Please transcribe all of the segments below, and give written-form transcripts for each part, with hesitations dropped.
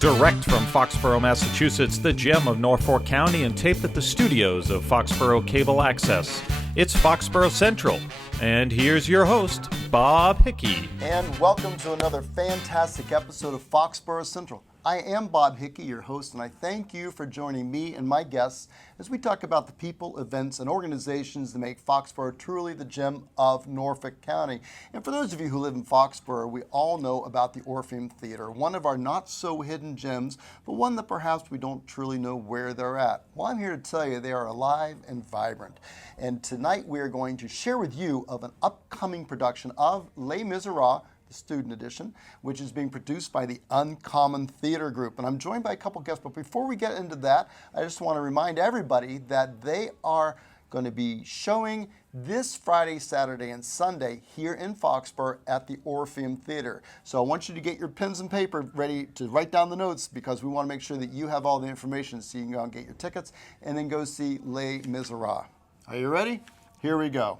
Direct from Foxborough, Massachusetts, the gem of Norfolk County, and taped at the studios of Foxborough Cable Access. It's Foxborough Central. And here's your host, Bob Hickey. And welcome to another fantastic episode of Foxborough Central. I am Bob Hickey, your host, and I thank you for joining me and my guests as we talk about the people, events, and organizations that make Foxborough truly the gem of Norfolk County. And for those of you who live in Foxborough, we all know about the Orpheum Theater, one of our not-so-hidden gems, but one that perhaps we don't truly know where they're at. Well, I'm here to tell you they are alive and vibrant. And tonight we are going to share with you of an upcoming production of Les Miserables, the student edition, which is being produced by the Uncommon Theater Group. And I'm joined by a couple guests, but before we get into that, I just want to remind everybody that they are going to be showing this Friday, Saturday, and Sunday here in Foxborough at the Orpheum Theater. So I want you to get your pens and paper ready to write down the notes because we want to make sure that you have all the information so you can go and get your tickets and then go see Les Miserables. Are you ready? Here we go.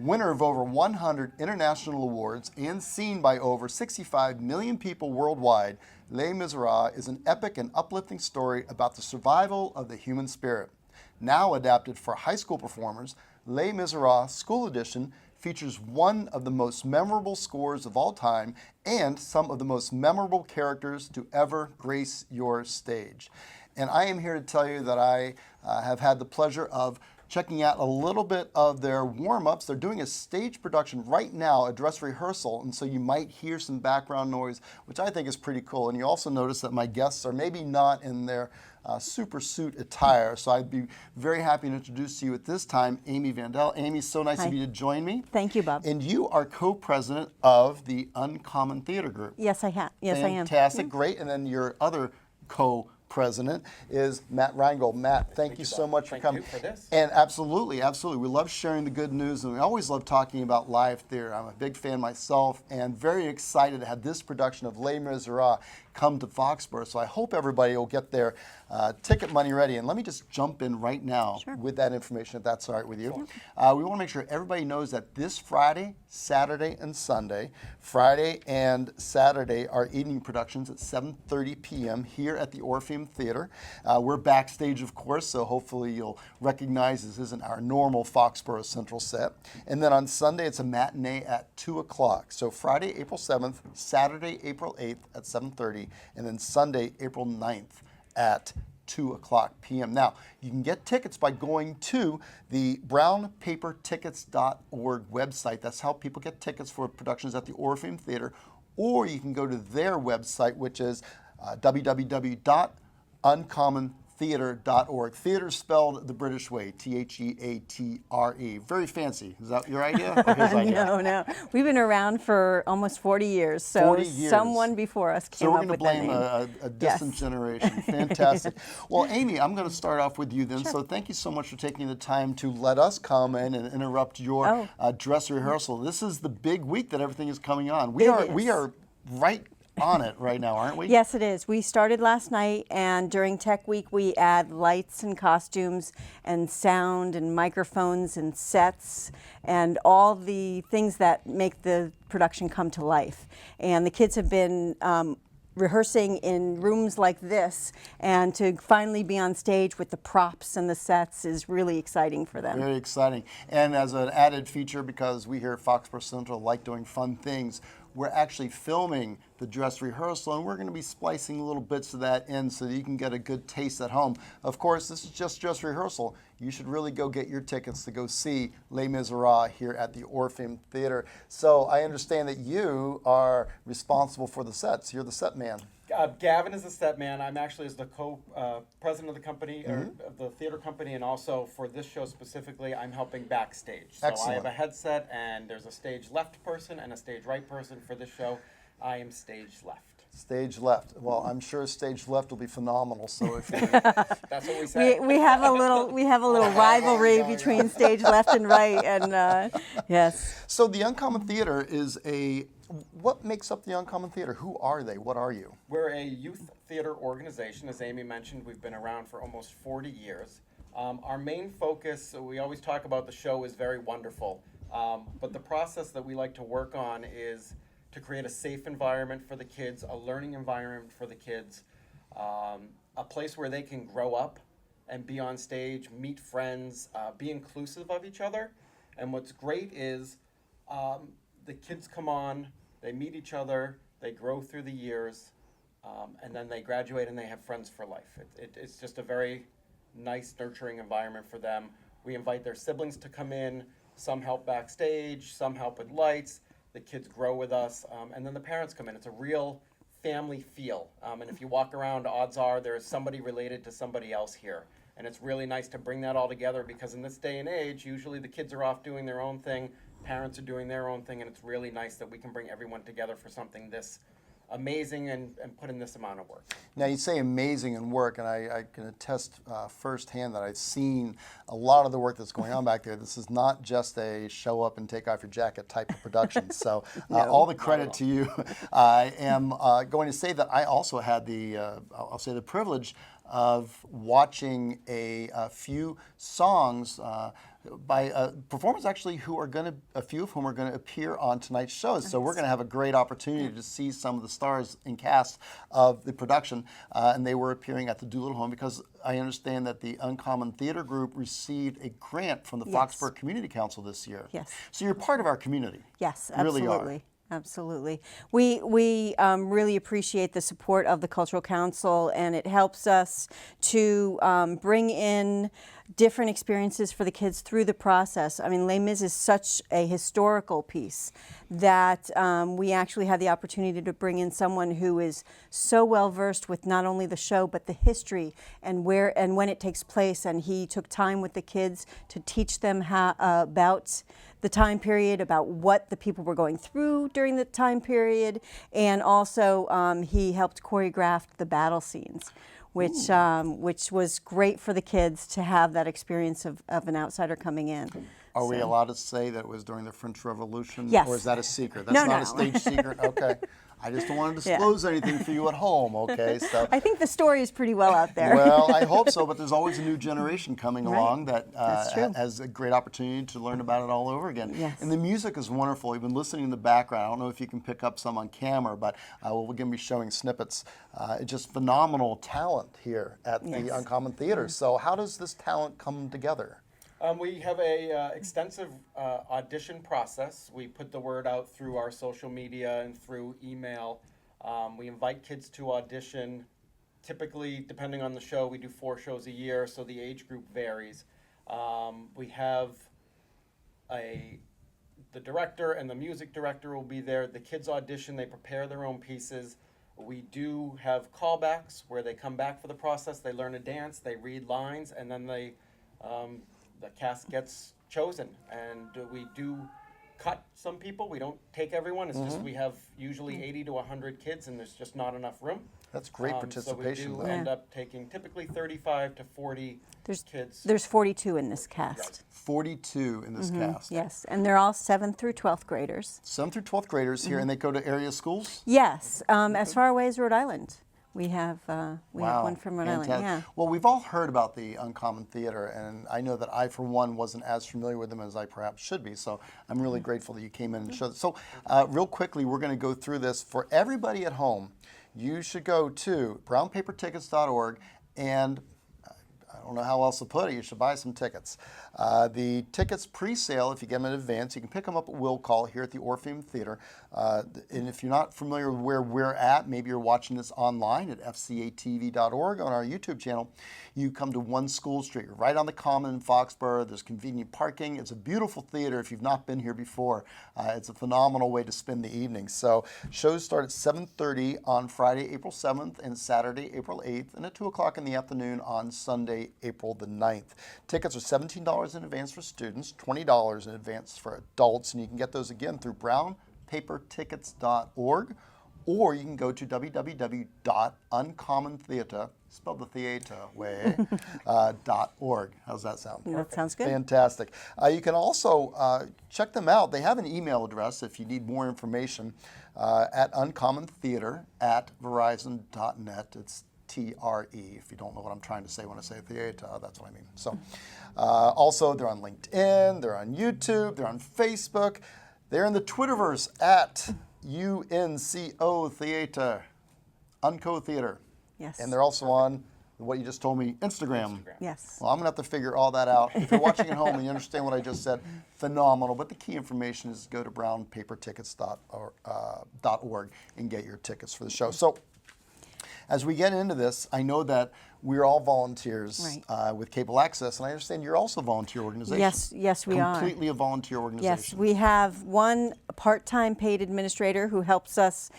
Winner of over 100 international awards and seen by over 65 million people worldwide, Les Miserables is an epic and uplifting story about the survival of the human spirit. Now adapted for high school performers, Les Miserables School Edition features one of the most memorable scores of all time and some of the most memorable characters to ever grace your stage. And I am here to tell you that I have had the pleasure of checking out a little bit of their warm-ups. They're doing a stage production right now, a dress rehearsal, and so you might hear some background noise, which I think is pretty cool. And you also notice that my guests are maybe not in their super suit attire, so I'd be very happy to introduce to you at this time Amy Vandell. Amy, so nice of you to join me. Thank you, Bob. And you are co-president of the Uncommon Theater Group. Yes, I am. Yes, I am. Fantastic, great. And then your other co-president is Matt Reingold. Matt, thank you so much for coming. Thank you for this. And absolutely. We love sharing the good news, and we always love talking about live theater. I'm a big fan myself, and very excited to have this production of Les Miserables come to Foxborough. So I hope everybody will get their ticket money ready. And let me just jump in right now with that information, if that's all right with you. We want to make sure everybody knows that this Friday, Saturday, and Sunday, Friday and Saturday are evening productions at 7:30 p.m. here at the Orpheum Theater. We're backstage, of course, so hopefully you'll recognize this isn't our normal Foxborough Central set. And then on Sunday, it's a matinee at 2 o'clock. So Friday, April 7th, Saturday, April 8th at 7:30, and then Sunday, April 9th at 2 o'clock p.m. Now, you can get tickets by going to the brownpapertickets.org website. That's how people get tickets for productions at the Orpheum Theater. Or you can go to their website, which is www.uncommontheatre.org. Theater spelled the British way, Theatre. Very fancy. Is that your idea or his idea? No. We've been around for almost 40 years, so 40 years. Someone before us came up with that name. So we're going to blame a distant generation. Fantastic. Well, Amy, I'm going to start off with you then. Sure. So thank you so much for taking the time to let us come in and interrupt your dress rehearsal. This is the big week that everything is coming on. We are right on it right now, aren't we? Yes, it is. We started last night, and during Tech Week, we add lights and costumes and sound and microphones and sets and all the things that make the production come to life. And the kids have been rehearsing in rooms like this, and to finally be on stage with the props and the sets is really exciting for them. Very exciting. And as an added feature, because we here at Foxborough Central like doing fun things, we're actually filming the dress rehearsal, and we're going to be splicing little bits of that in so that you can get a good taste at home. Of course, this is just dress rehearsal. You should really go get your tickets to go see Les Miserables here at the Orpheum Theater. So I understand that you are responsible for the sets. You're the set man. Gavin is the set man. I'm actually as the co-president of the company, or of the theater company, and also for this show specifically, I'm helping backstage. So Excellent. I have a headset, and there's a stage left person and a stage right person for this show. I am stage left. Stage left. Well, I'm sure stage left will be phenomenal. So if you That's what we say. We have a little rivalry between stage left and right, and yes. So the Uncommon Theater is what makes up the Uncommon Theater? Who are they? What are you? We're a youth theater organization. As Amy mentioned, we've been around for almost 40 years. Our main focus, we always talk about the show is very wonderful, but the process that we like to work on is to create a safe environment for the kids, a learning environment for the kids, a place where they can grow up and be on stage, meet friends, be inclusive of each other. And what's great is the kids come on, they meet each other, they grow through the years, and then they graduate and they have friends for life. It's just a very nice, nurturing environment for them. We invite their siblings to come in. Some help backstage, some help with lights. The kids grow with us, and then the parents come in. It's a real family feel. And if you walk around, odds are there is somebody related to somebody else here. And it's really nice to bring that all together, because in this day and age, usually the kids are off doing their own thing, parents are doing their own thing, and it's really nice that we can bring everyone together for something this amazing and put in this amount of work. Now you say amazing and work, and I can attest firsthand that I've seen a lot of the work that's going on back there. This is not just a show up and take off your jacket type of production. So all the credit to you. I am going to say that I also had the, I'll say the privilege of watching a few songs by performers actually who are going to, a few of whom are going to appear on tonight's show. So we're going to have a great opportunity to see some of the stars and cast of the production, and they were appearing at the Doolittle Home, because I understand that the Uncommon Theater Group received a grant from the Foxborough Community Council this year. Yes. So you're part of our community. Yes, Really absolutely. are. Absolutely. We really appreciate the support of the Cultural Council, and it helps us to bring in different experiences for the kids through the process. I mean, Les Mis is such a historical piece that we actually had the opportunity to bring in someone who is so well versed with not only the show but the history and where and when it takes place, and he took time with the kids to teach them about the time period, about what the people were going through during the time period, and also he helped choreograph the battle scenes, which was great for the kids to have that experience of an outsider coming in. Are we allowed to say that it was during the French Revolution? Yes. Or is that a secret? That's No, not no. a stage secret? Okay. I just don't want to disclose anything for you at home, okay? So, I think the story is pretty well out there. well, I hope so, but there's always a new generation coming Right. along that That's true. has a great opportunity to learn about it all over again. Yes. And the music is wonderful. You've been listening in the background. I don't know if you can pick up some on camera, but we're going to be showing snippets. Just phenomenal talent here at the Yes. Uncommon Theater. So how does this talent come together? We have a extensive audition process. We put the word out through our social media and through email. We invite kids to audition. Typically, depending on the show, we do 4 shows a year, so the age group varies. We have the director and the music director will be there. The kids audition, they prepare their own pieces. We do have callbacks where they come back for the process, they learn a dance, they read lines, and then they the cast gets chosen. And we do cut some people. We don't take everyone. It's just we have usually 80 to 100 kids, and there's just not enough room. That's great participation. So we do end up taking typically 35 to 40 kids. There's 42 in this cast. 42 in this cast. Yes, and they're all 7th through 12th graders. 7th through 12th graders here, and they go to area schools? Yes, as far away as Rhode Island. We have have one from Rhode Island. Fantastic. Yeah. Well, we've all heard about the Uncommon Theater, and I know that I, for one, wasn't as familiar with them as I perhaps should be. So I'm really grateful that you came in and showed. So real quickly, we're going to go through this. For everybody at home, you should go to brownpapertickets.org, and I don't know how else to put it, you should buy some tickets. The tickets pre-sale, if you get them in advance, you can pick them up at will call here at the Orpheum Theater. And if you're not familiar with where we're at, maybe you're watching this online at fcatv.org on our YouTube channel, you come to 1 School Street. You're right on the Common in Foxborough. There's convenient parking. It's a beautiful theater if you've not been here before. It's a phenomenal way to spend the evening. So shows start at 7:30 on Friday, April 7th, and Saturday, April 8th, and at 2 o'clock in the afternoon on Sunday, April the 9th. Tickets are $17 in advance for students, $20 in advance for adults, and you can get those again through brownpapertickets.org, or you can go to www.uncommontheater, spelled the theater way, .org. How's that sound? That sounds good. Fantastic. You can also check them out. They have an email address if you need more information at uncommontheater@verizon.net. It's TRE, if you don't know what I'm trying to say when I say theater, that's what I mean. So, also, they're on LinkedIn, they're on YouTube, they're on Facebook, they're in the Twitterverse at UNCO Theater, Unco Theater. Yes. And they're also on what you just told me, Instagram. Yes. Well, I'm going to have to figure all that out. If you're watching at home and you understand what I just said, phenomenal. But the key information is go to brownpapertickets.org and get your tickets for the show. So as we get into this, I know that we're all volunteers with Cable Access, and I understand you're also a volunteer organization. Yes, we are. Completely a volunteer organization. Yes, we have one part-time paid administrator who helps us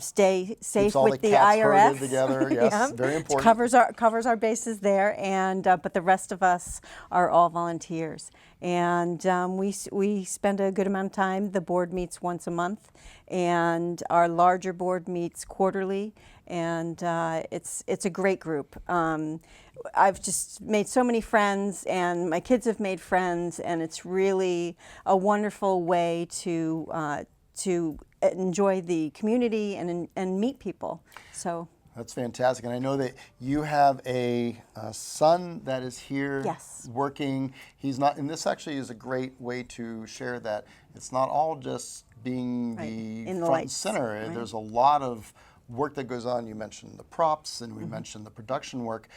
stay safe with the IRS. Together. Yes, very important. Covers our bases there, and but the rest of us are all volunteers, and we spend a good amount of time. The board meets once a month, and our larger board meets quarterly, and it's a great group. I've just made so many friends, and my kids have made friends, and it's really a wonderful way to enjoy the community and meet people. So that's fantastic, and I know that you have a son that is here working. He's not, and this actually is a great way to share that it's not all just being the front and center. There's a lot of work that goes on. You mentioned the props, and we mentioned the production work.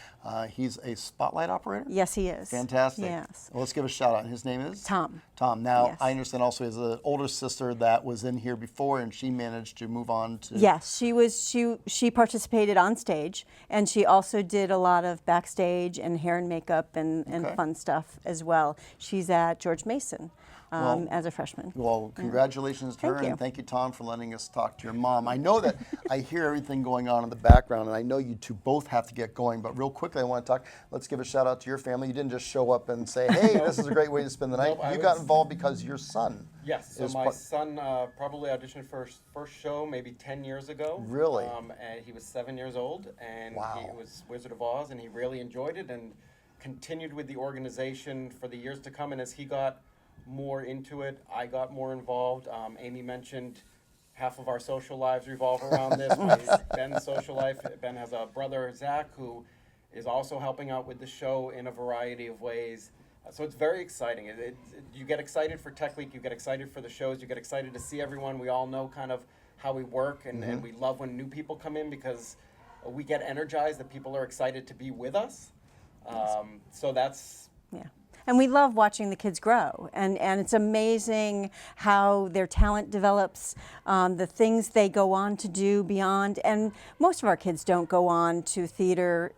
He's a spotlight operator? Yes, he is. Fantastic. Yes. Well, let's give a shout out. His name is? Tom. Tom. Now, I understand also he has an older sister that was in here before, and she managed to move on to... Yes, she participated on stage, and she also did a lot of backstage and hair and makeup and fun stuff as well. She's at George Mason. As a freshman. Well, congratulations to her, and thank you, Tom, for letting us talk to your mom. I know that I hear everything going on in the background, and I know you two both have to get going, but real quickly I want to talk. Let's give a shout out to your family. You didn't just show up and say, hey, this is a great way to spend the night. You got involved because your son. Yes, so my son probably auditioned for his first show maybe 10 years ago. Really? And he was 7 years old, and he was Wizard of Oz, and he really enjoyed it and continued with the organization for the years to come. And as he got more into it, I got more involved. Amy mentioned half of our social lives revolve around this. Ben's social life. Ben has a brother, Zach, who is also helping out with the show in a variety of ways. So it's very exciting. You get excited for Tech Week, you get excited for the shows, you get excited to see everyone. We all know kind of how we work, and we love when new people come in because we get energized that people are excited to be with us. So that's... Yeah. And we love watching the kids grow, and it's amazing how their talent develops, the things they go on to do beyond. And most of our kids don't go on to theater,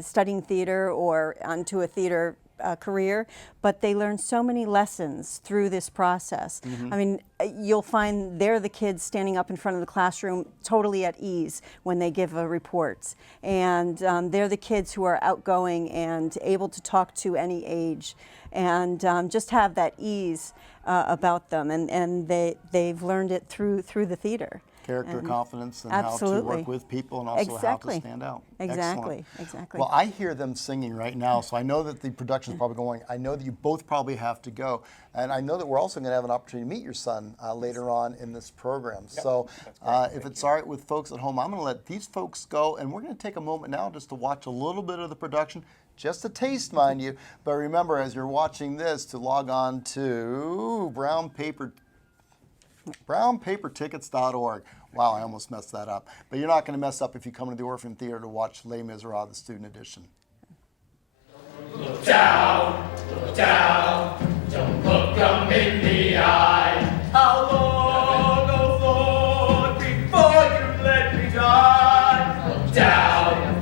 studying theater or onto a theater career, but they learn so many lessons through this process. I mean, you'll find they're the kids standing up in front of the classroom totally at ease when they give a report. And they're the kids who are outgoing and able to talk to any age and just have that ease about them. And they've learned it through the theater. Character, confidence, and how to work with people, and also how to stand out. Exactly. Well, I hear them singing right now, so I know that the production is probably going. I know that you both probably have to go, and I know that we're also going to have an opportunity to meet your son later on in this program. Yep. So if it's all right with folks at home, I'm going to let these folks go, and we're going to take a moment now just to watch a little bit of the production. Just a taste, mind you, but remember as you're watching this to log on to brownpapertickets.org. Wow, I almost messed that up. But you're not going to mess up if you come to the Orpheum Theater to watch Les Miserables, the student edition. Look down, don't look 'em in the eye. How long, oh Lord, before you let me die? Look down,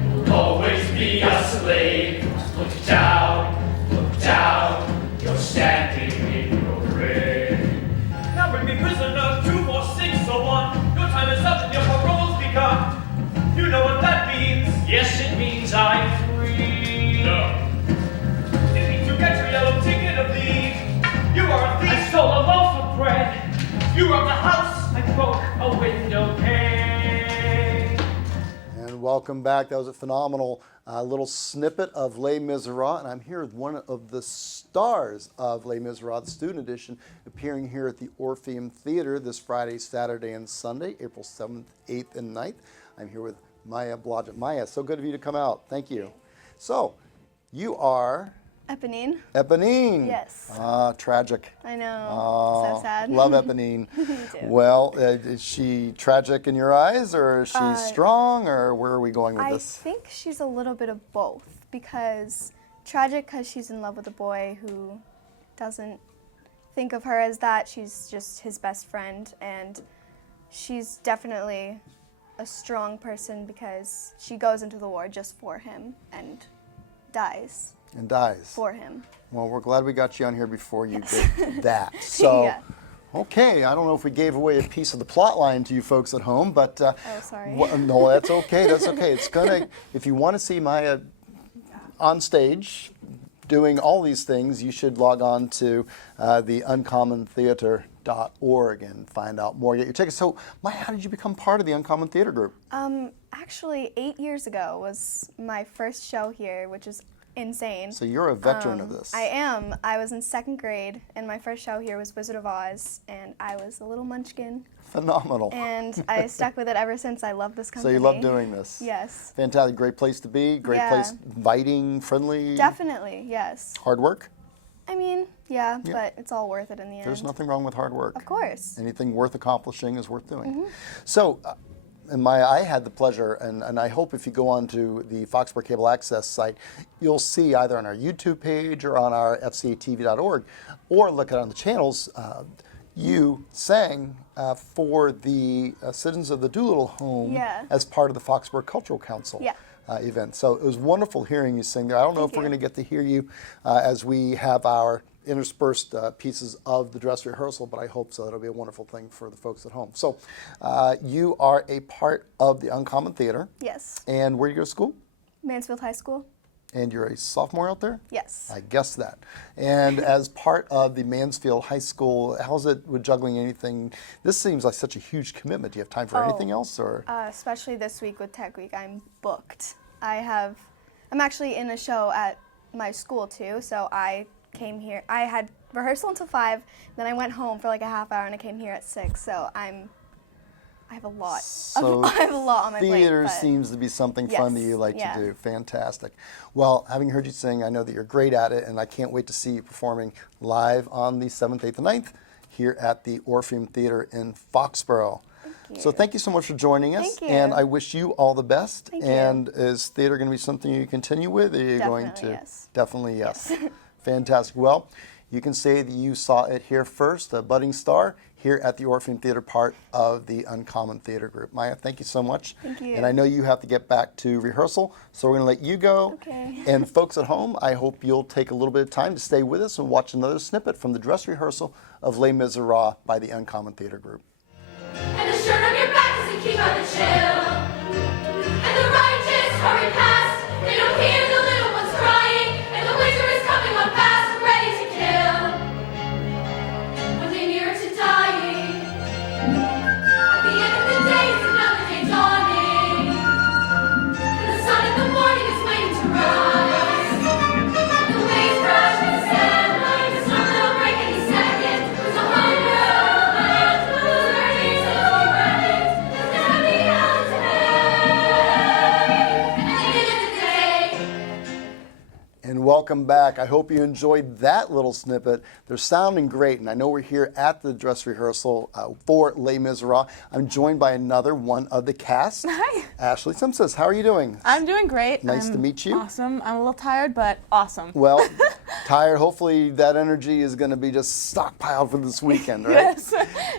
you'll always be a slave. Look down, you're standing in your grave. Now bring me prisoner 24601. Your time is up and your parole's begun. You know what that means? Yes, it means I'm free. No. It means you get your yellow ticket of leave. You are a thief. I stole a loaf of bread. You robbed the house. I broke a window pane. And welcome back. That was a phenomenal little snippet of Les Miserables, and I'm here with one of the stars of Les Miserables, the student edition, appearing here at the Orpheum Theater this Friday, Saturday, and Sunday, April 7th, 8th, and 9th. I'm here with Maya BLODGETT. Maya, so good of you to come out. Thank you. So, you are Eponine. Eponine. Yes. Tragic. I know. So sad. Love Eponine. Me too. Well, is she tragic in your eyes, or is she strong, or where are we going with I this? think she's a little bit of both, because tragic because she's in love with a boy who doesn't think of her as that. She's just his best friend, and she's definitely a strong person because she goes into the war just for him and dies And dies. for him. Well, we're glad we got you on here before you did that. So, Yeah. okay, I don't know if we gave away a piece of the plot line to you folks at home, but Oh, sorry. no, that's okay. That's okay. It's gonna. If you want to see Maya on stage doing all these things, you should log on to the uncommontheater.org and find out more. Get your tickets. So, Maya, how did you become part of the Uncommon Theater Group? Actually, 8 years ago was my first show here, which is insane. So you're a veteran of this. I am. I was in 2nd grade, and my first show here was Wizard of Oz, and I was a little munchkin. Phenomenal. And I stuck with it ever since. I love this So company. you love doing this? Yes. Fantastic. Great place to be. Great Yeah. place. Inviting, friendly. Definitely, yes. Hard work. I mean, yeah, but it's all worth it in the end. There's nothing wrong with hard work. Of course. Anything worth accomplishing is worth doing. Mm-hmm. So, and Maya, I had the pleasure, and I hope if you go on to the Foxborough Cable Access site, you'll see either on our YouTube page or on our fcatv.org, or look at on the channels, you sang for the Citizens of the Doolittle Home Yeah. as part of the Foxborough Cultural Council. Yeah. Event. So it was wonderful hearing you sing there. I don't know if we're going to get to hear you as we have our interspersed pieces of the dress rehearsal, but I hope so. That'll be a wonderful thing for the folks at home. So you are a part of the Uncommon Theater. Yes. And where do you go to school? Mansfield High School. And you're a sophomore out there? Yes. I guess that. And as part of the Mansfield High School, how's it with juggling anything? This seems like such a huge commitment. Do you have time for anything else? Or Especially this week with Tech Week, I'm booked. I'm actually in a show at my school too, so I came here. I had rehearsal until 5, then I went home for like a half hour and I came here at 6, so I have a lot. So I have a lot on my plate. theater but seems to be something fun that Yes, you like yeah. to do. Fantastic. Well, having heard you sing, I know that you're great at it, and I can't wait to see you performing live on the 7th, 8th, and 9th here at the Orpheum Theater in Foxborough. So thank you so much for joining us, Thank you. and I wish you all the best. Thank you. And is theater going to be something you continue with, or are you going to? Definitely yes. Definitely yes. Fantastic. Well, you can say that you saw it here first, a budding star, here at the Orpheum Theater, part of the Uncommon Theater Group. Maya, thank you so much. Thank you. And I know you have to get back to rehearsal, so we're going to let you go. Okay. And folks at home, I hope you'll take a little bit of time to stay with us and watch another snippet from the dress rehearsal of Les Miserables by the Uncommon Theater Group. And the shirt on your back doesn't keep out the chill. And the righteous hurry past. They don't hear the little ones crying. And the winter is coming on fast and ready to kill. When they near to dying. At the end of the day is another day dawning. And the sun in the morning is waiting to rise. And the waves crash in the sand like the sun will break any second. There's a hunger and burning so rapid. There's never be out today. At the end of the day. And welcome back. I hope you enjoyed that little snippet. They're sounding great, and I know we're here at the dress rehearsal for Les Miserables. I'm joined by another one of the cast. Hi. Ashley Simpson. How are you doing? I'm doing great. Nice to meet you. Awesome. I'm a little tired, but awesome. Well, tired. Hopefully that energy is going to be just stockpiled for this weekend, right? Yes,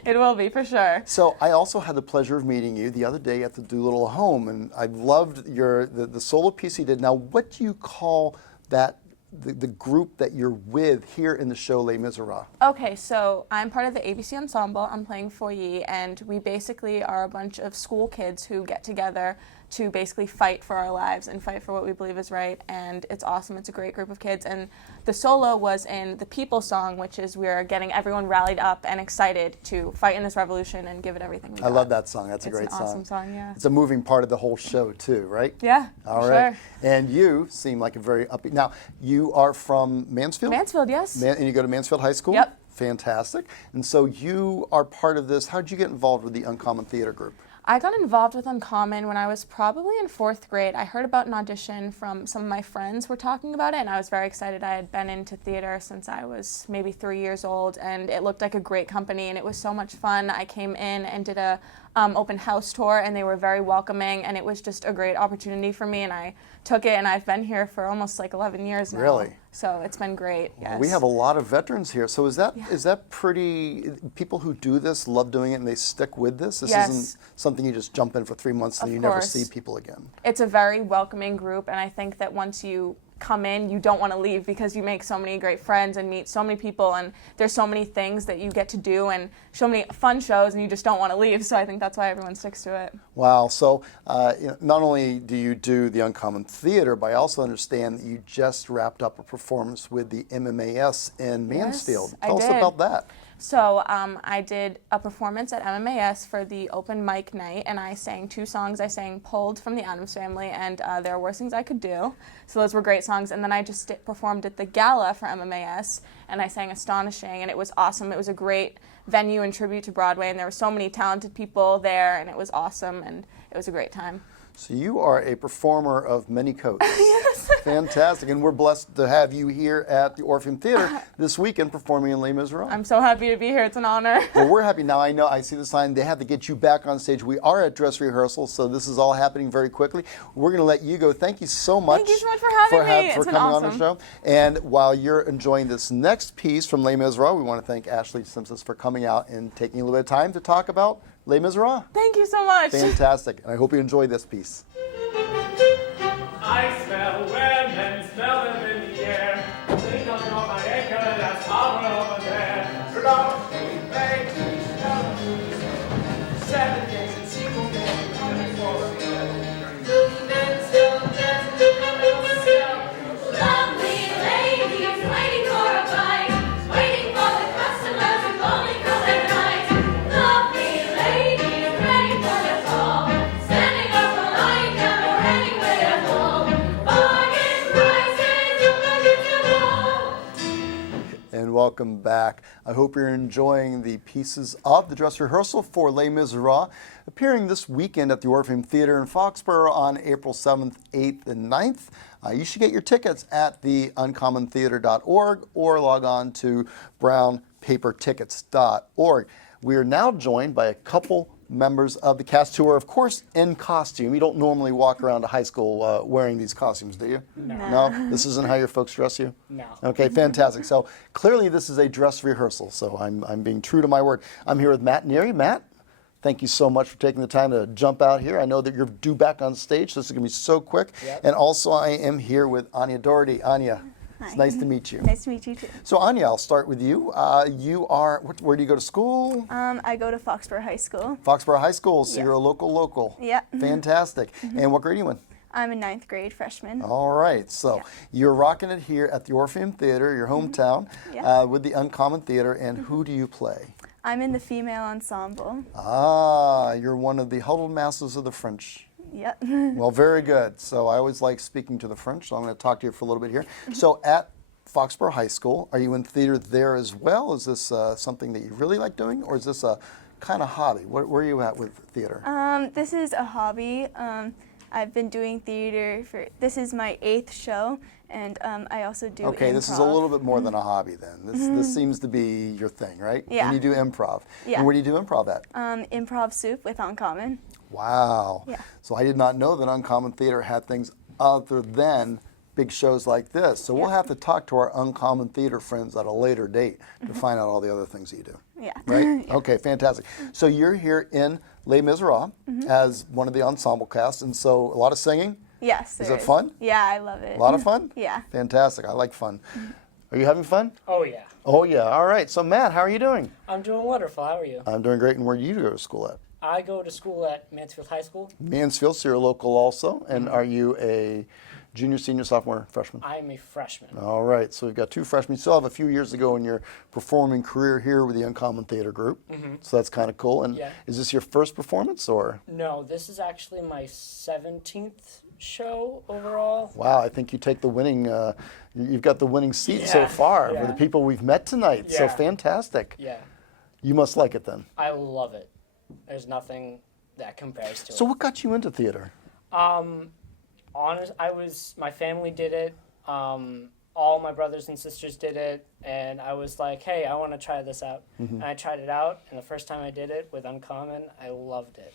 it will be for sure. So I also had the pleasure of meeting you the other day at the Doolittle Home, and I loved the solo piece you did. Now, what do you call that, the group that you're with here in the show Les Miserables? Okay, so I'm part of the ABC Ensemble. I'm playing Foyer, and we basically are a bunch of school kids who get together to basically fight for our lives and fight for what we believe is right, and it's awesome. It's a great group of kids, and the solo was in the People Song, which is we're getting everyone rallied up and excited to fight in this revolution and give it everything we got. I love that song. That's a It's great an song. awesome song, yeah. It's a moving part of the whole show too, right? Yeah, All for right. sure. And you seem like a very upbeat. Now, you are from Mansfield? Mansfield, yes. And you go to Mansfield High School? Yep. Fantastic. And so you are part of this. How did you get involved with the Uncommon Theater Group? I got involved with Uncommon when I was probably in 4th grade. I heard about an audition from some of my friends were talking about it, and I was very excited. I had been into theater since I was maybe 3 years old, and it looked like a great company, and it was so much fun. I came in and did a open house tour, and they were very welcoming, and it was just a great opportunity for me, and I took it, and I've been here for almost like 11 years now. Really? So it's been great, yes. We have a lot of veterans here. So is that pretty, people who do this love doing it and they stick with this? This Yes. isn't something you just jump in for 3 months and Of you never course. see people again. It's a very welcoming group, and I think that once you come in, you don't want to leave because you make so many great friends and meet so many people, and there's so many things that you get to do and so many fun shows, and you just don't want to leave. So I think that's why everyone sticks to it. Wow. So not only do you do the Uncommon Theater, but I also understand that you just wrapped up a performance with the MMAS in Mansfield. I Tell us did. about that. So I did a performance at MMAS for the open mic night, and I sang 2 songs. I sang Pulled from the Addams Family and There Are Worse Things I Could Do. So those were great songs. And then I just performed at the gala for MMAS, and I sang Astonishing, and it was awesome. It was a great venue and tribute to Broadway, and there were so many talented people there, and it was awesome, and it was a great time. So you are a performer of many coats. Yes. Fantastic. And we're blessed to have you here at the Orpheum Theater this weekend performing in Les Miserables. I'm so happy to be here. It's an honor. Well, we're happy now. I know, I see the sign. They have to get you back on stage. We are at dress rehearsal, so this is all happening very quickly. We're going to let you go. Thank you so much. Thank you so much for having me. For It's been coming on the awesome. show. And while you're enjoying this next piece from Les Miserables, we want to thank Ashley Simpson for coming out and taking a little bit of time to talk about Les Miserables. Thank you so much. Fantastic. And I hope you enjoy this piece. I smell women, smell them in the air. Think on my acre, that's power over there. Rudolph, they teach them 7 days in sequel game, coming for me. Lovely ladies waiting for a bite, waiting for the customers who only come at night. Lovely ladies ready for the call, standing up for lying down or anywhere at home. Bargain prices, you budget to low. And welcome back. I hope you're enjoying the pieces of the dress rehearsal for Les Miserables, appearing this weekend at the Orpheum Theater in Foxborough on April 7th, 8th, and 9th. You should get your tickets at the uncommontheater.org or log on to brownpapertickets.org. We are now joined by a couple members of the cast who are, of course, in costume. You don't normally walk around a high school wearing these costumes, do you? No. This isn't how your folks dress you? No. Okay, fantastic. So clearly this is a dress rehearsal, so I'm being true to my word. I'm here with Matt NEARY. Matt, thank you so much for taking the time to jump out here. I know that you're due back on stage, so this is going to be so quick. Yep. And also I am here with Anya Doherty. Anya, it's nice to meet you. Nice to meet you too. So Anya, I'll start with you. You are, where do you go to school? I go to Foxborough High School. Foxborough High School, so Yeah. you're a local. Yeah. Fantastic. And what grade are you in? I'm a 9th grade freshman. All right, so Yeah. you're rocking it here at the Orpheum Theater, your hometown, Yeah. with the Uncommon Theater, and who do you play? I'm in the female ensemble. Ah, you're one of the huddled masses of the French. Yep. Well, very good. So I always like speaking to the French, so I'm going to talk to you for a little bit here. So at Foxborough High School, are you in theater there as well? Is this something that you really like doing, or is this a kind of hobby? Where are you at with theater? This is a hobby. I've been doing theater this is my 8th show, and I also do Okay, improv. this is a little bit more than a hobby then. This seems to be your thing, right? Yeah. And you do improv. Yeah. And where do you do improv at? Improv Soup with Uncommon. Wow. Yeah. So I did not know that Uncommon Theater had things other than big shows like this. So we'll have to talk to our Uncommon Theater friends at a later date to find out all the other things that you do. Yeah. Right? Okay, fantastic. So you're here in Les Miserables as one of the ensemble cast, and so a lot of singing. Yes. Is there it fun? Yeah, I love it. A lot of fun? Yeah. Fantastic. I like fun. Are you having fun? Oh, yeah. Oh, yeah. All right. So, Matt, how are you doing? I'm doing wonderful. How are you? I'm doing great. And where do you go to school at? I go to school at Mansfield High School. Mansfield, so you're local also. And are you a junior, senior, sophomore, freshman? I'm a freshman. All right. So we've got 2 freshmen. You still have a few years to go in your performing career here with the Uncommon Theater Group. So that's kind of cool. And Yeah. is this your first performance or? No, this is actually my 17th show overall. Wow, I think you take the winning, you've got the winning seat so far yeah. with the people we've met tonight. So Yeah. fantastic. Yeah, You must like it then. I love it. There's nothing that compares to So it. what got you into theater? My family did it. All my brothers and sisters did it, and I was like, hey, I want to try this out. And I tried it out, and the first time I did it with Uncommon, I loved it.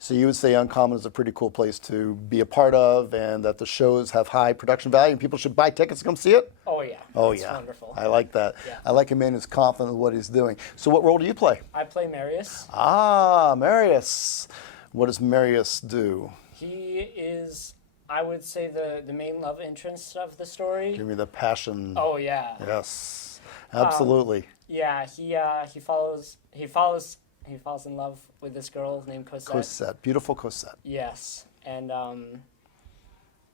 So you would say Uncommon is a pretty cool place to be a part of, and that the shows have high production value, and people should buy tickets to come see it? Oh, yeah. Oh, It's yeah. wonderful. I like that. Yeah. I like a man who's confident in what he's doing. So what role do you play? I play Marius. Ah, Marius. What does Marius do? He is, I would say, the main love interest of the story. Give me the passion. Oh, yeah. Yes, absolutely. Yeah, he falls in love with this girl named Cosette. Cosette, beautiful Cosette. Yes, and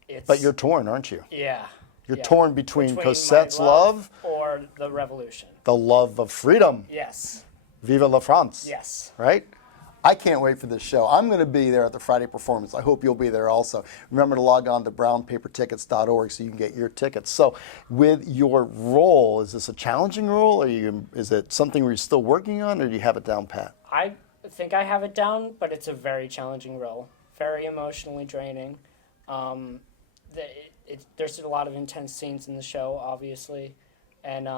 it's. But you're torn, aren't you? Yeah. You're yeah. torn between my Cosette's love, or the revolution. the love of freedom. Yes. Viva la France. Yes. Right? I can't wait for this show. I'm going to be there at the Friday performance. I hope you'll be there also. Remember to log on to brownpapertickets.org so you can get your tickets. So with your role, is this a challenging role? Is it something where you're still working on, or do you have it down pat? I think I have it down, but it's a very challenging role. Very emotionally draining. There's a lot of intense scenes in the show, obviously. And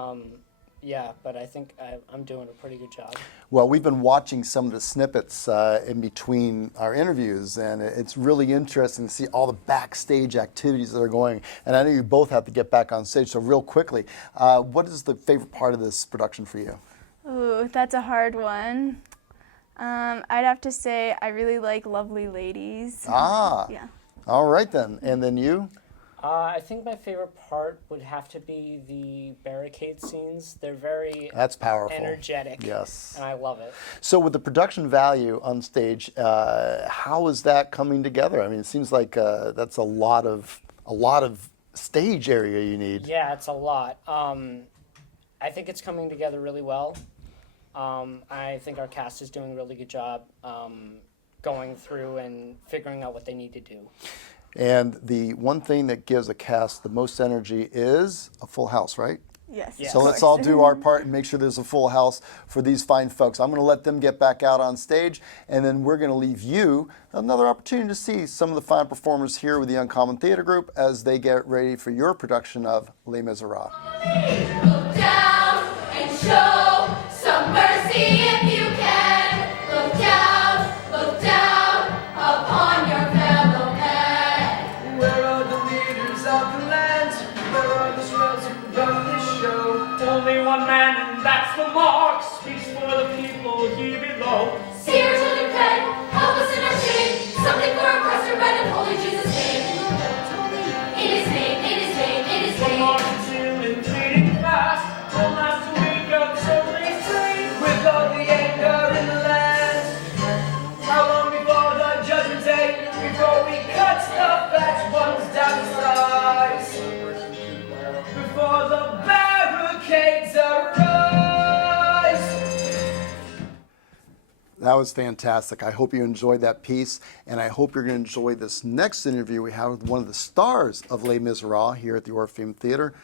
yeah, but I think I'm doing a pretty good job. Well, we've been watching some of the snippets in between our interviews, and it's really interesting to see all the backstage activities that are going. And I know you both have to get back on stage, so real quickly, what is the favorite part of this production for you? Ooh, that's a hard one. I'd have to say I really like Lovely Ladies. Ah, Yeah. all right then. And then you? I think my favorite part would have to be the barricade scenes. They're very That's powerful. energetic. Yes. And I love it. So with the production value on stage, how is that coming together? I mean, it seems like that's a lot of stage area you need. Yeah, it's a lot. I think it's coming together really well. I think our cast is doing a really good job going through and figuring out what they need to do. And the one thing that gives a cast the most energy is a full house, right? Yes. Yes. So let's all do our part and make sure there's a full house for these fine folks. I'm going to let them get back out on stage, and then we're going to leave you another opportunity to see some of the fine performers here with the Uncommon Theater Group as they get ready for your production of Les Miserables. Look down and show some mercy if you can. Look down upon your fellow man. Where are the leaders of the land? Where are the swells who run this show? Only one man, and that's the mark. Speaks for the people here below. See our children fed, help us in our shame. Something for our oppressor, bread and holy Jesus' name. In his name, in his name, in his From name. Arkansas and pleading fast. One last week until they say, with all the anger in the land. How long before the judgment day? Before we cut the fat ones down to size. Before the barricades arise. That was fantastic. I hope you enjoyed that piece, and I hope you're going to enjoy this next interview we have with one of the stars of Les Miserables here at the Orpheum Theater,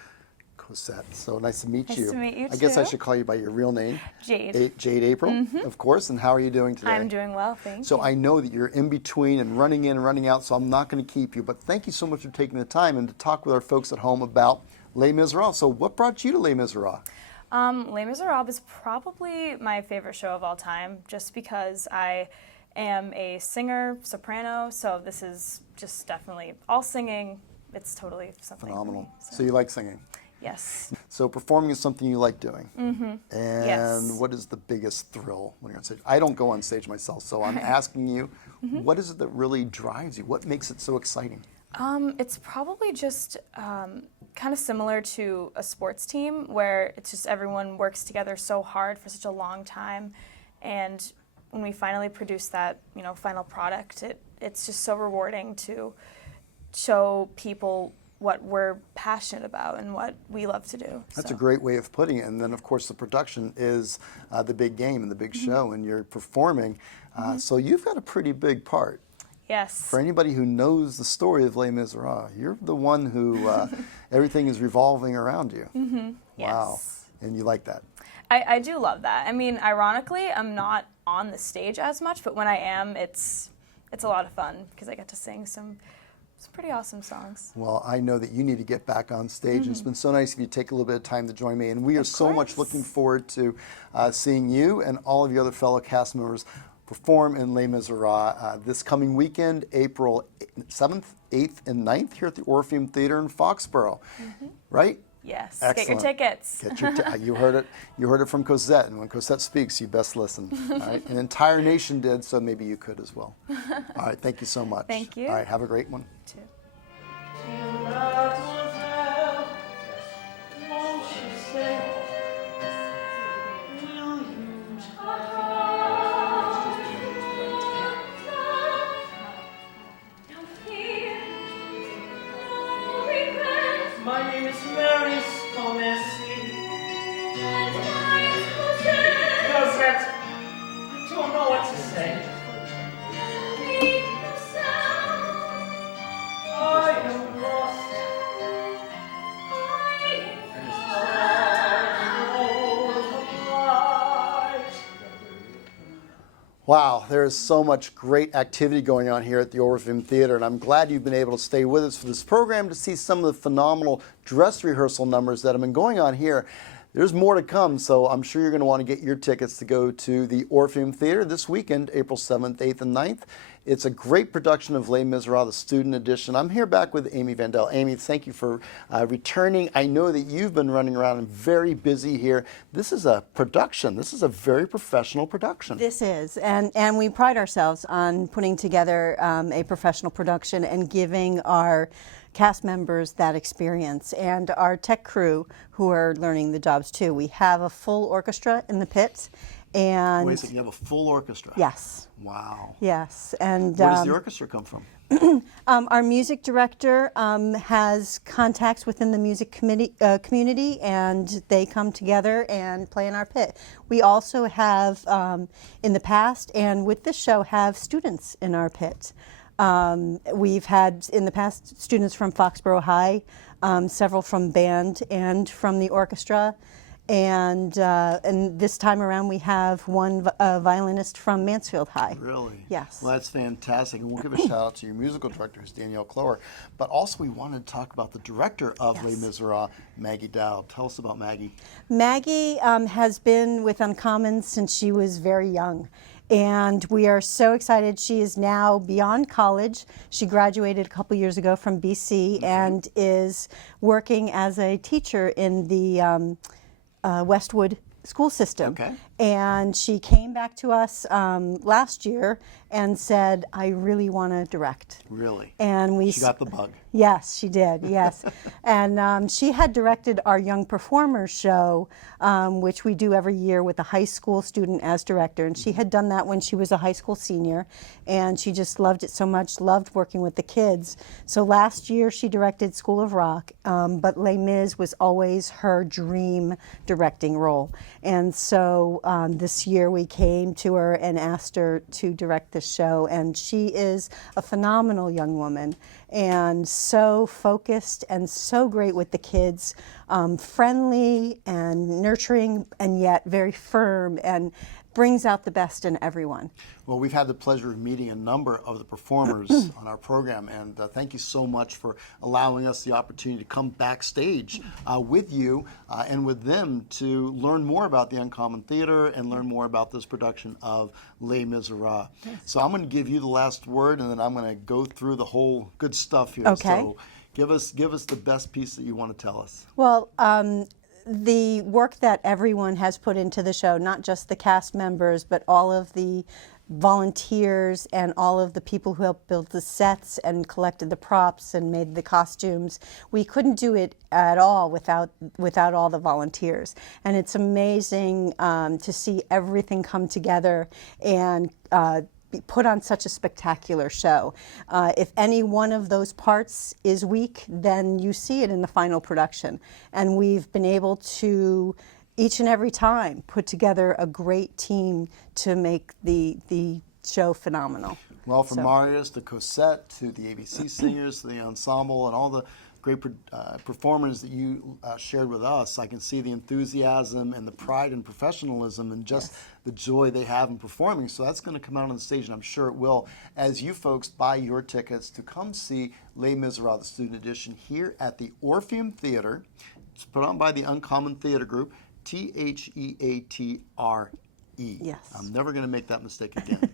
Cosette. So nice to meet you. Nice to meet you, I guess I too. should call you by your real name. Jade. Jade April, of course. And how are you doing today? I'm doing well, thanks. So I know that you're in between and running in and running out, so I'm not going to keep you. But thank you so much for taking the time and to talk with our folks at home about Les Miserables. So what brought you to Les Miserables? Les Miserables is probably my favorite show of all time, just because I am a singer, soprano, so this is just definitely all singing. It's totally something Phenomenal. for me, So you like singing. Yes. So performing is something you like doing. Mm-hmm. And Yes. what is the biggest thrill when you're on stage? I don't go on stage myself, so I'm asking you, what is it that really drives you? What makes it so exciting? It's probably just kind of similar to a sports team where it's just everyone works together so hard for such a long time, and when we finally produce that, final product, it's just so rewarding to show people what we're passionate about and what we love to do. That's so. a great way of putting it. And then, of course, the production is the big game and the big show, and you're performing. So you've got a pretty big part. Yes. For anybody who knows the story of Les Miserables, you're the one who everything is revolving around you. Mm-hmm. Wow. Yes. And you like that. I do love that. I mean, ironically, I'm not on the stage as much, but when I am, it's a lot of fun because I get to sing some pretty awesome songs. Well, I know that you need to get back on stage. It's been so nice of you to take a little bit of time to join me, and we are so much looking forward to seeing you and all of your other fellow cast members perform in Les Miserables this coming weekend, April 7th, 8th, and 9th here at the Orpheum Theater in Foxborough. Right? Yes. Excellent. Get your tickets. Get your you heard it. You heard it from Cosette, and when Cosette speaks, you best listen. All right? An entire nation did, so maybe you could as well. All right. Thank you so much. Thank you. All right. Have a great one. Too. My name is Mary Sconessi. Cosette, I don't know what to say. I am lost. Wow, there is so much great activity going on here at the Orpheum Theater, and I'm glad you've been able to stay with us for this program to see some of the phenomenal dress rehearsal numbers that have been going on here. There's more to come, so I'm sure you're going to want to get your tickets to go to the Orpheum Theater this weekend, April 7th, 8th, and 9th. It's a great production of Les Miserables, the student edition. I'm here back with Amy Vandell. Amy, thank you for returning. I know that you've been running around and very busy here. This is a production. This is a very professional production. This is, and we pride ourselves on putting together a professional production and giving our cast members that experience, and our tech crew who are learning the jobs too. We have a full orchestra in the pit. And wait a second, you have a full orchestra? Yes. Wow. Yes. And where does the orchestra come from? Our music director has contacts within the music community, and they come together and play in our pit. We also have, in the past, and with this show, have students in our pit. We've had, in the past, students from Foxborough High, several from band and from the orchestra. And this time around, we have one violinist from Mansfield High. Really? Yes. Well, that's fantastic. And we'll give a shout out to your musical director, who's Danielle Clower. But also, we wanted to talk about the director of Les Miserables, Maggie Dowd. Tell us about Maggie. Maggie has been with Uncommon since she was very young. And we are so excited. She is now beyond college. She graduated a couple years ago from BC and is working as a teacher in the Westwood school system. Okay. And she came back to us last year and said, I really want to direct. Really? And she got the bug. Yes, she did, yes. And she had directed our Young Performers show, which we do every year with a high school student as director. And she had done that when she was a high school senior. And she just loved it so much, loved working with the kids. So last year she directed School of Rock, but Les Mis was always her dream directing role. And so this year we came to her and asked her to direct this show, and she is a phenomenal young woman and so focused and so great with the kids, friendly and nurturing and yet very firm, and brings out the best in everyone. Well, we've had the pleasure of meeting a number of the performers on our program, and thank you so much for allowing us the opportunity to come backstage with you and with them to learn more about the Uncommon Theater and learn more about this production of Les Miserables. So I'm going to give you the last word, and then I'm going to go through the whole good stuff here. Okay. So give us the best piece that you want to tell us. Well, the work that everyone has put into the show, not just the cast members, but all of the volunteers and all of the people who helped build the sets and collected the props and made the costumes. We couldn't do it at all without all the volunteers. And it's amazing to see everything come together and put on such a spectacular show. If any one of those parts is weak, then you see it in the final production. And we've been able to, each and every time, put together a great team to make the show phenomenal. Well, from Marius to Cosette to the ABC singers to the ensemble and all the great performers that you shared with us. I can see the enthusiasm and the pride and professionalism and just the joy they have in performing. So that's going to come out on the stage, and I'm sure it will, as you folks buy your tickets to come see Les Miserables, the student edition, here at the Orpheum Theater. It's put on by the Uncommon Theater Group, Theatre. Yes. I'm never going to make that mistake again.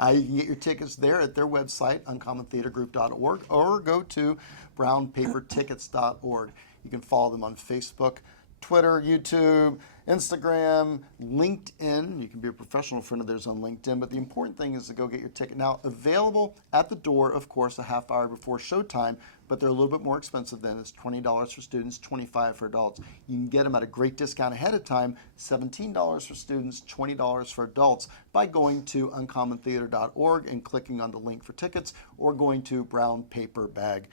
You can get your tickets there at their website, uncommontheatergroup.org, or go to brownpapertickets.org. You can follow them on Facebook, Twitter, YouTube, Instagram, LinkedIn. You can be a professional friend of theirs on LinkedIn, but the important thing is to go get your ticket. Now, available at the door, of course, a half hour before showtime, but they're a little bit more expensive than. It's $20 for students, $25 for adults. You can get them at a great discount ahead of time, $17 for students, $20 for adults, by going to uncommontheater.org and clicking on the link for tickets, or going to brownpapertickets.org.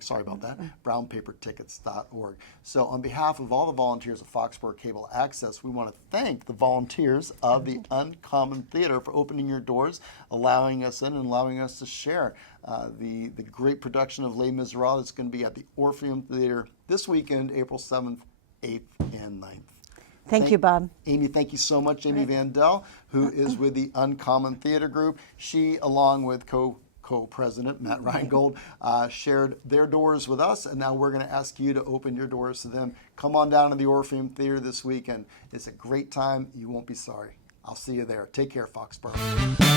Sorry about that. brownpapertickets.org. So on behalf of all the volunteers of Foxborough Cable Access, we want to thank the volunteers of the Uncommon Theater for opening your doors, allowing us in, and allowing us to share the great production of Les Miserables. It's going to be at the Orpheum Theater this weekend, April 7th, 8th, and 9th. Thank you, Bob. Amy, thank you so much. Amy Vandell, who is with the Uncommon Theater Group. She, along with co-president Matt Reingold, shared their doors with us, and now we're going to ask you to open your doors to them. Come on down to the Orpheum Theater this weekend. It's a great time. You won't be sorry. I'll see you there. Take care, Foxborough.